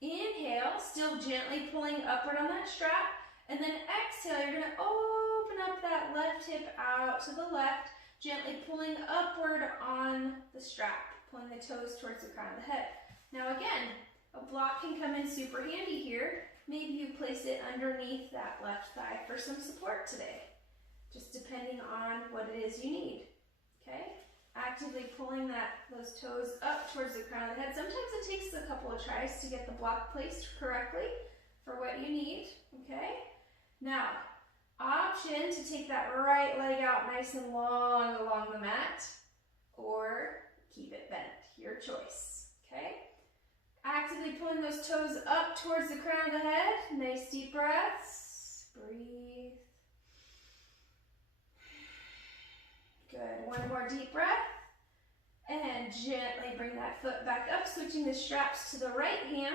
Inhale, still gently pulling upward on that strap. And then exhale, you're going to open up that left hip out to the left, gently pulling upward on the strap, pulling the toes towards the crown of the head. Now again, a block can come in super handy here. maybe you place it underneath that left thigh for some support today, just depending on what it is you need, okay? Actively pulling those toes up towards the crown of the head. Sometimes it takes a couple of tries to get the block placed correctly for what you need, okay? Now, option to take that right leg out nice and long along the mat, or keep it bent, your choice, okay? Actively pulling those toes up towards the crown of the head. Nice deep breaths. Breathe. Good. One more deep breath. And gently bring that foot back up, switching the straps to the right hand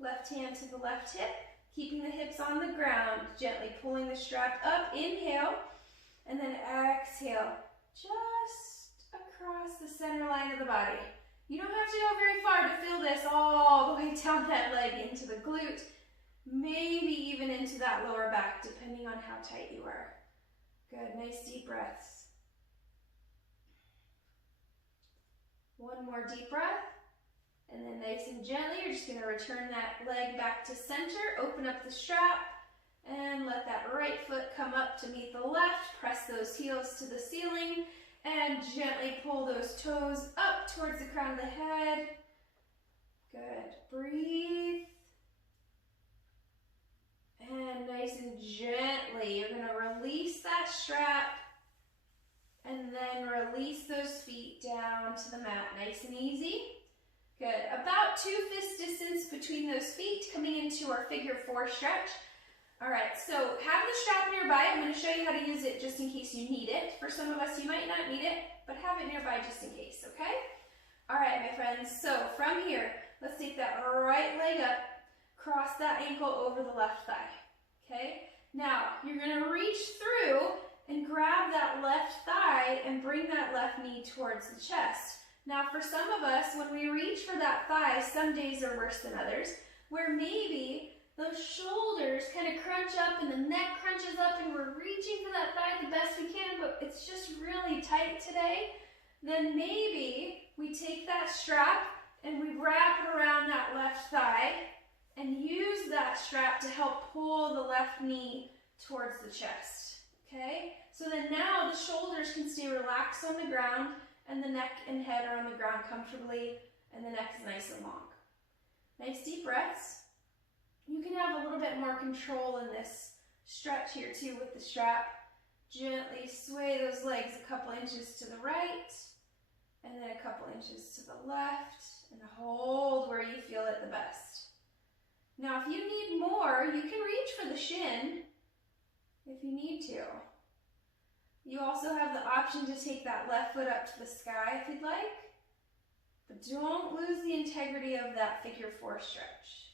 to the left hip, keeping the hips on the ground, gently pulling the strap up. Inhale, and then exhale, just across the center line of the body. You don't have to go very far to feel this all the way down that leg into the glute, maybe even into that lower back, depending on how tight you are. Good, nice deep breaths. One more deep breath, and then nice and gently, you're just gonna return that leg back to center, open up the strap, and let that right foot come up to meet the left, press those heels to the ceiling, and gently pull those toes up towards the crown of the head. Good, breathe. And nice and gently, you're gonna release that strap, and then release those feet down to the mat, nice and easy. Good, about 2 fist distance between those feet, coming into our figure 4 stretch. All right, so have the strap nearby. I'm going to show you how to use it just in case you need it. For some of us, you might not need it, but have it nearby just in case, okay? All right, my friends, so from here, let's take that right leg up, cross that ankle over the left thigh, okay? Now, you're going to reach through and grab that left thigh and bring that left knee towards the chest. Now, for some of us, when we reach for that thigh, some days are worse than others, where maybe those shoulders kind of crunch up and the neck crunches up and we're reaching for that thigh the best we can, but it's just really tight today, then maybe we take that strap and we wrap it around that left thigh and use that strap to help pull the left knee towards the chest, okay? So then now the shoulders can stay relaxed on the ground and the neck and head are on the ground comfortably and the neck is nice and long. Nice deep breaths. You can have a little bit more control in this stretch here too with the strap. Gently sway those legs a couple inches to the right and then a couple inches to the left and hold where you feel it the best. Now if you need more, you can reach for the shin if you need to. You also have the option to take that left foot up to the sky if you'd like, but don't lose the integrity of that figure 4 stretch.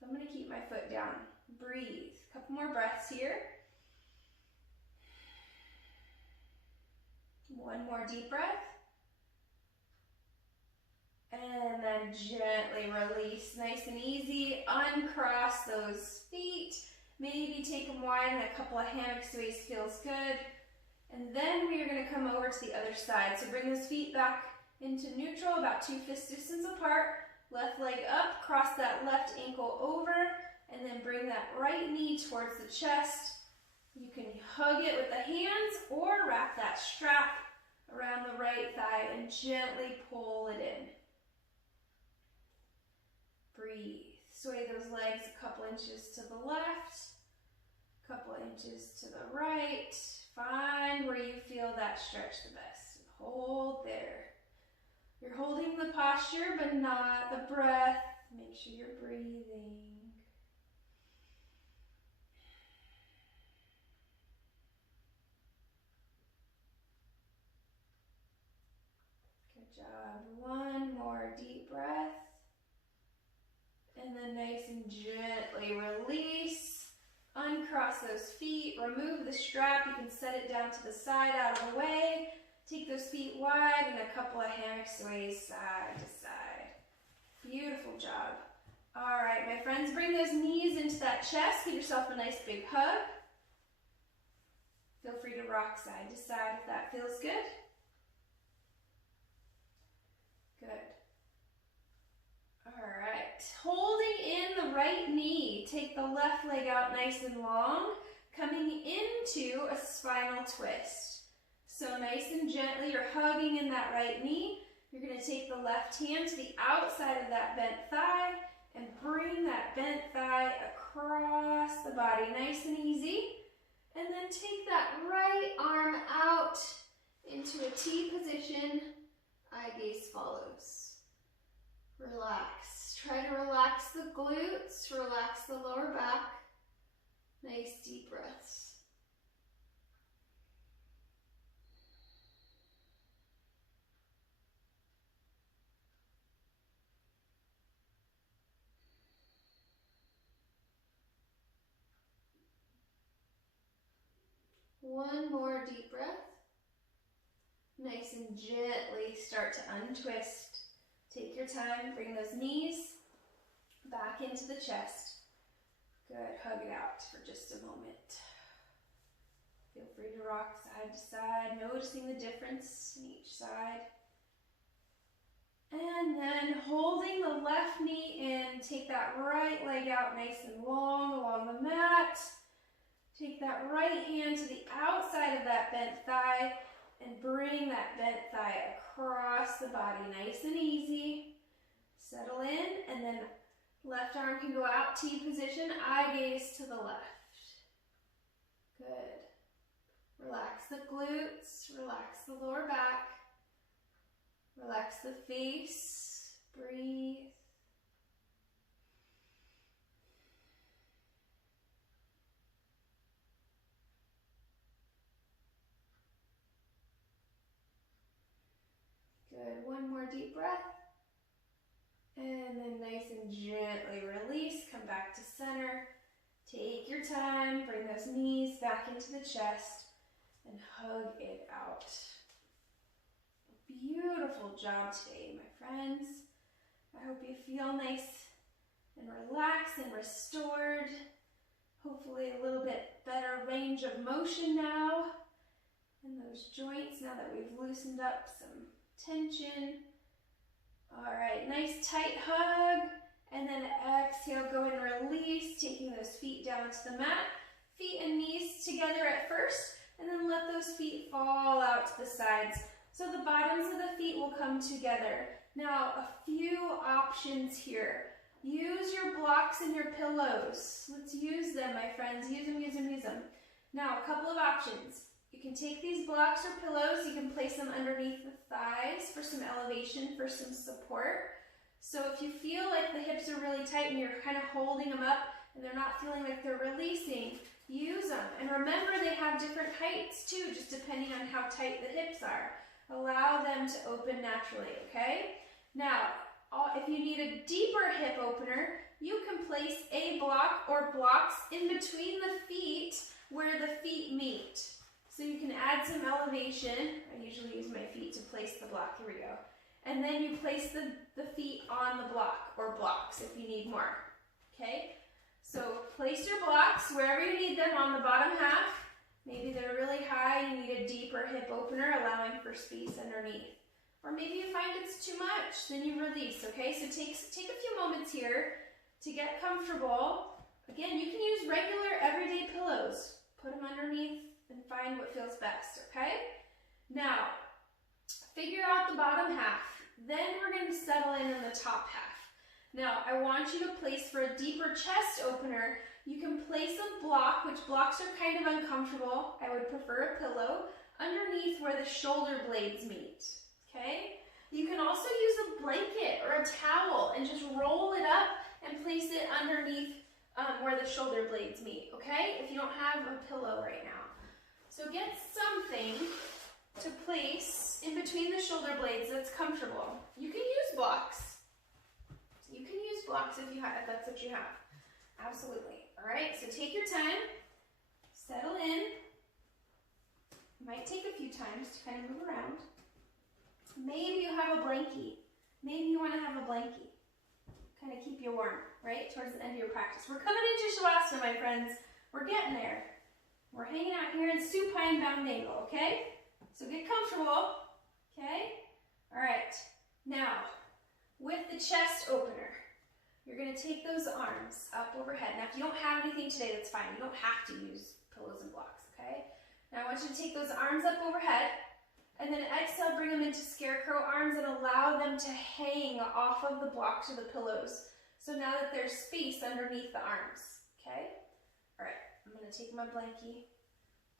So I'm going to keep my foot down. Breathe. A couple more breaths here. One more deep breath. And then gently release. Nice and easy. Uncross those feet. Maybe take them wide and a couple of hammock sways feels good. And then we are going to come over to the other side. So bring those feet back into neutral, about 2 fist distance apart. Left leg up, cross that left ankle over, and then bring that right knee towards the chest. You can hug it with the hands or wrap that strap around the right thigh and gently pull it in. Breathe. Sway those legs a couple inches to the left, a couple inches to the right. Find where you feel that stretch the best. Hold there. You're holding the posture, but not the breath. Make sure you're breathing. Good job. One more deep breath. And then nice and gently release. Uncross those feet. Remove the strap. You can set it down to the side out of the way. Take those feet wide and a couple of hammock sways side to side. Beautiful job. All right, my friends, bring those knees into that chest. Give yourself a nice big hug. Feel free to rock side to side if that feels good. Good. All right, holding in the the right knee. Take the left leg out nice and long, coming into a spinal twist. So nice and gently, you're hugging in that right knee. You're going to take the left hand to the outside of that bent thigh and bring that bent thigh across the body, nice and easy. And then take that right arm out into a T position. Eye gaze follows. Relax. Try to relax the glutes, relax the lower back. Nice deep breaths. One more deep breath. Nice and gently start to untwist. Take your time, bring those knees back into the chest. Good, hug it out for just a moment. Feel free to rock side to side, noticing the difference in each side. And then holding the left knee in, take that right leg out nice and long along the mat. Take that right hand to the outside of that bent thigh and bring that bent thigh across the body, nice and easy. Settle in, and then left arm can go out, T position, eye gaze to the left. Good. Relax the glutes, relax the lower back, relax the face, breathe. Good, one more deep breath. And then nice and gently release, come back to center. Take your time, bring those knees back into the chest and hug it out. Beautiful job today, my friends. I hope you feel nice and relaxed and restored. Hopefully a little bit better range of motion now in those joints now that we've loosened up some tension. All right, nice tight hug, and then exhale, go and release, taking those feet down to the mat. Feet and knees together at first, and then let those feet fall out to the sides. So the bottoms of the feet will come together. Now, a few options here. Use your blocks and your pillows. Let's use them, my friends. Use them, use them, use them. Now, a couple of options. You can take these blocks or pillows, you can place them underneath the thighs for some elevation, for some support. So if you feel like the hips are really tight and you're kind of holding them up and they're not feeling like they're releasing, use them. And remember, they have different heights too, just depending on how tight the hips are. Allow them to open naturally, okay? Now, if you need a deeper hip opener, you can place a block or blocks in between the feet where the feet meet. So you can add some elevation. I usually use my feet to place the block. Here we go. And then you place the feet on the block or blocks if you need more. Okay? So place your blocks wherever you need them on the bottom half. Maybe they're really high, you need a deeper hip opener, allowing for space underneath. Or maybe you find it's too much, then you release, okay? So take a few moments here to get comfortable. Again, you can use regular everyday pillows. Put them underneath and find what feels best, okay? Now, figure out the bottom half. Then we're going to settle in the top half. Now, I want you to place for a deeper chest opener, you can place a block, which blocks are kind of uncomfortable. I would prefer a pillow, underneath where the shoulder blades meet, okay? You can also use a blanket or a towel and just roll it up and place it underneath where the shoulder blades meet, okay? If you don't have a pillow right now. So get something to place in between the shoulder blades that's comfortable. You can use blocks. You can use blocks if that's what you have. Absolutely. All right, so take your time, settle in. Might take a few times to kind of move around. Maybe you have a blankie. Maybe you want to have a blankie. Kind of keep you warm, right? Towards the end of your practice. We're coming into Shavasana, my friends. We're getting there. We're hanging out here in supine bound angle, okay? So get comfortable, okay? All right. Now, with the chest opener, You're gonna take those arms up overhead. Now, if you don't have anything today, that's fine. You don't have to use pillows and blocks, okay? Now, I want you to take those arms up overhead, and then exhale, bring them into scarecrow arms and allow them to hang off of the blocks or the pillows. So now that there's space underneath the arms, okay? All right, I'm gonna take my blankie,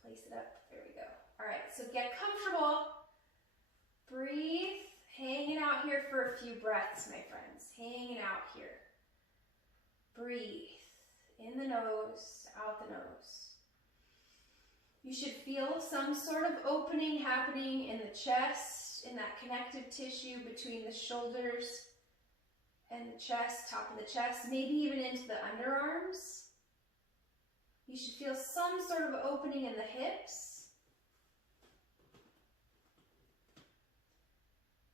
place it up, there we go. All right, so get comfortable, breathe, hanging out here for a few breaths, my friends, hanging out here. Breathe, in the nose, out the nose. You should feel some sort of opening happening in the chest, in that connective tissue between the shoulders and the chest, top of the chest, maybe even into the underarms. You should feel some sort of opening in the hips.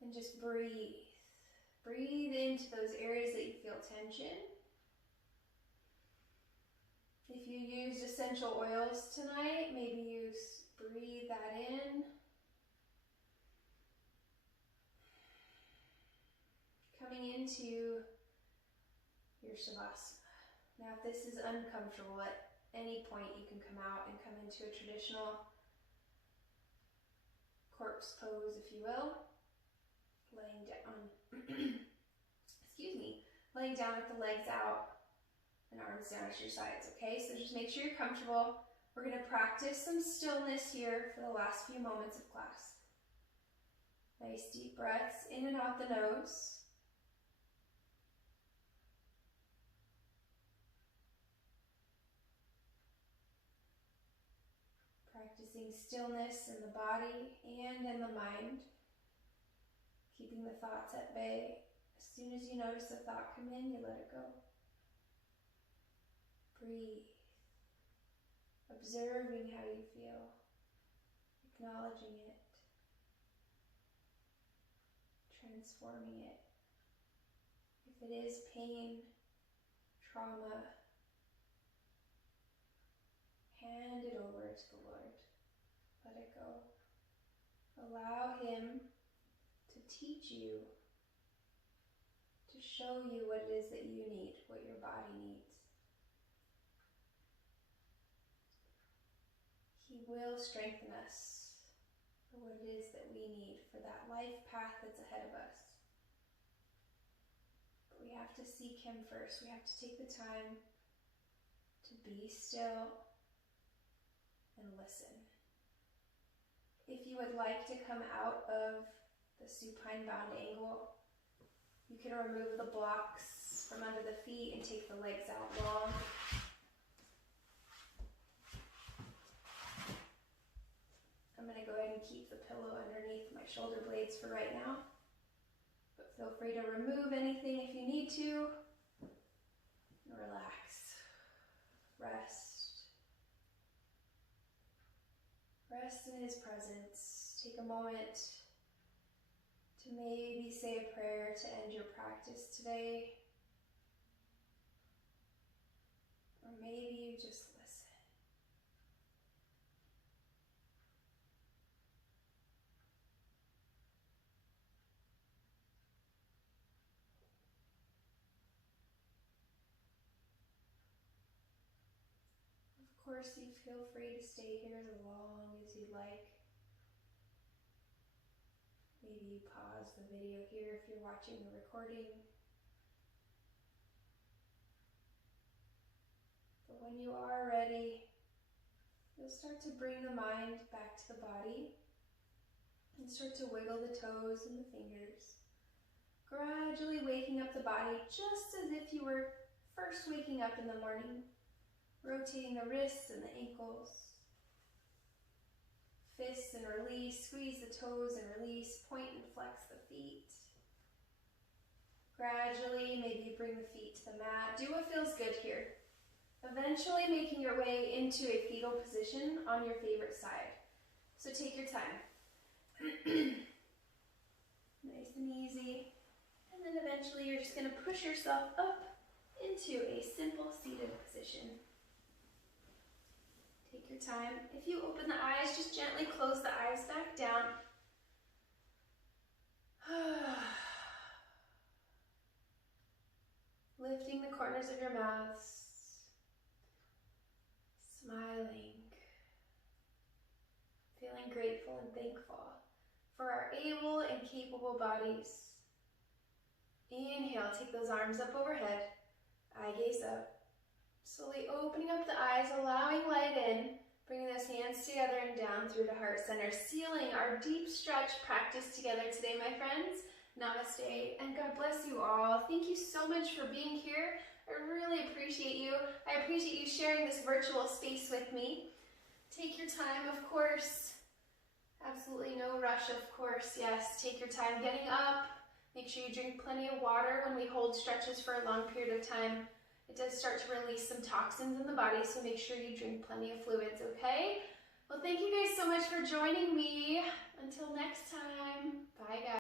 And just breathe. Breathe into those areas that you feel tension. If you used essential oils tonight, maybe you breathe that in. Coming into your Shavasana. Now, if this is uncomfortable at any point, you can come out and come into a traditional corpse pose, if you will. Laying down, excuse me, laying down with the legs out and arms down at your sides, okay? So just make sure you're comfortable. We're gonna practice some stillness here for the last few moments of class. Nice deep breaths in and out the nose. Practicing stillness in the body and in the mind. Keeping the thoughts at bay. As soon as you notice a thought come in, you let it go. Breathe. Observing how you feel. Acknowledging it. Transforming it. If it is pain, trauma, hand it over to the Lord. Let it go. Allow Him to teach you, to show you what it is that you need, what your body needs. He will strengthen us for what it is that we need, for that life path that's ahead of us. But we have to seek Him first. We have to take the time to be still and listen. If you would like to come out of the supine bound angle, you can remove the blocks from under the feet and take the legs out long. I'm going to go ahead and keep the pillow underneath my shoulder blades for right now, but feel free to remove anything if you need to. Relax. Rest. Rest in His presence. Take a moment to maybe say a prayer to end your practice today. Or maybe you just listen. Of course, you feel free to stay here as long as you'd like. Maybe you pause the video here if you're watching the recording. But when you are ready, you'll start to bring the mind back to the body and start to wiggle the toes and the fingers, gradually waking up the body just as if you were first waking up in the morning, rotating the wrists and the ankles. Fists and release, squeeze the toes and release, point and flex the feet. Gradually, maybe you bring the feet to the mat. Do what feels good here. Eventually making your way into a fetal position on your favorite side. So take your time. Nice and easy. And then eventually you're just going to push yourself up into a simple seated position. Take your time. If you open the eyes, just gently close the eyes back down. lifting the corners of your mouths, smiling, feeling grateful and thankful for our able and capable bodies. Inhale, take those arms up overhead, eye gaze up. Slowly opening up the eyes, allowing light in, bringing those hands together and down through the heart center, sealing our deep stretch practice together today, my friends. Namaste, and God bless you all. Thank you so much for being here. I really appreciate you. I appreciate you sharing this virtual space with me. Take your time, of course. Absolutely no rush, of course. Yes, take your time getting up. Make sure you drink plenty of water when we hold stretches for a long period of time. It does start to release some toxins in the body, so make sure you drink plenty of fluids, okay? Well, thank you guys so much for joining me. Until next time, bye guys.